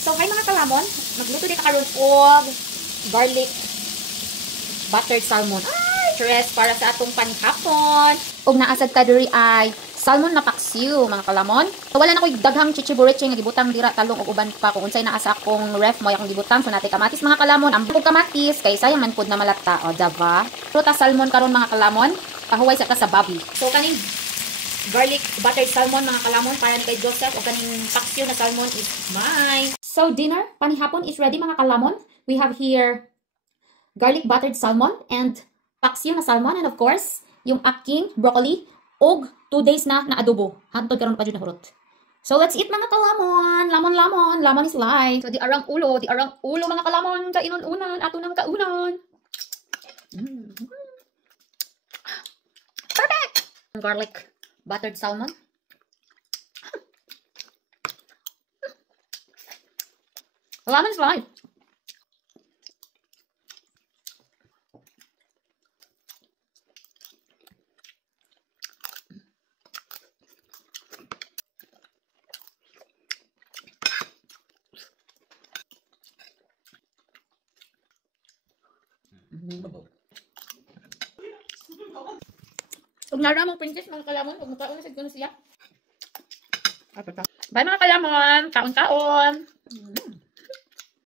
So, hi mga kalamon. Magluto din karon og garlic buttered salmon. Ay, tres para sa atong panghapon. Og naasad ka diri ay salmon na paksiw, mga kalamon. So, wala na ko'y daghang chichiburiche nga gibutang dira talong og uban pa kung unsay naasa akong ref mo akong gibutang. So, natay kamatis mga kalamon. Ang bukog kamatis kay sayang man pud na malata. O, diba? Pruta salmon karon mga kalamon. Pahuway sa ka sa babi. So, kaning garlic buttered salmon mga kalamon para ni kay Joseph o kaning paksiw na salmon is mine. So, dinner, panihapon is ready mga kalamon. We have here garlic buttered salmon and paksiw na salmon, and of course, yung aking broccoli og 2 days na adobo. Hantod karon pa jud na hurot. So let's eat mga kalamon. Lamon lamon is life. So di arang ulo mga kalamon sa inununan ato nang kaunan. Perfect. Garlic buttered salmon. Lemon is life. Kung nara mong princess, mga kalamon, huwag makaon na sa siya. Bye mga kalamon, kaon-kaon.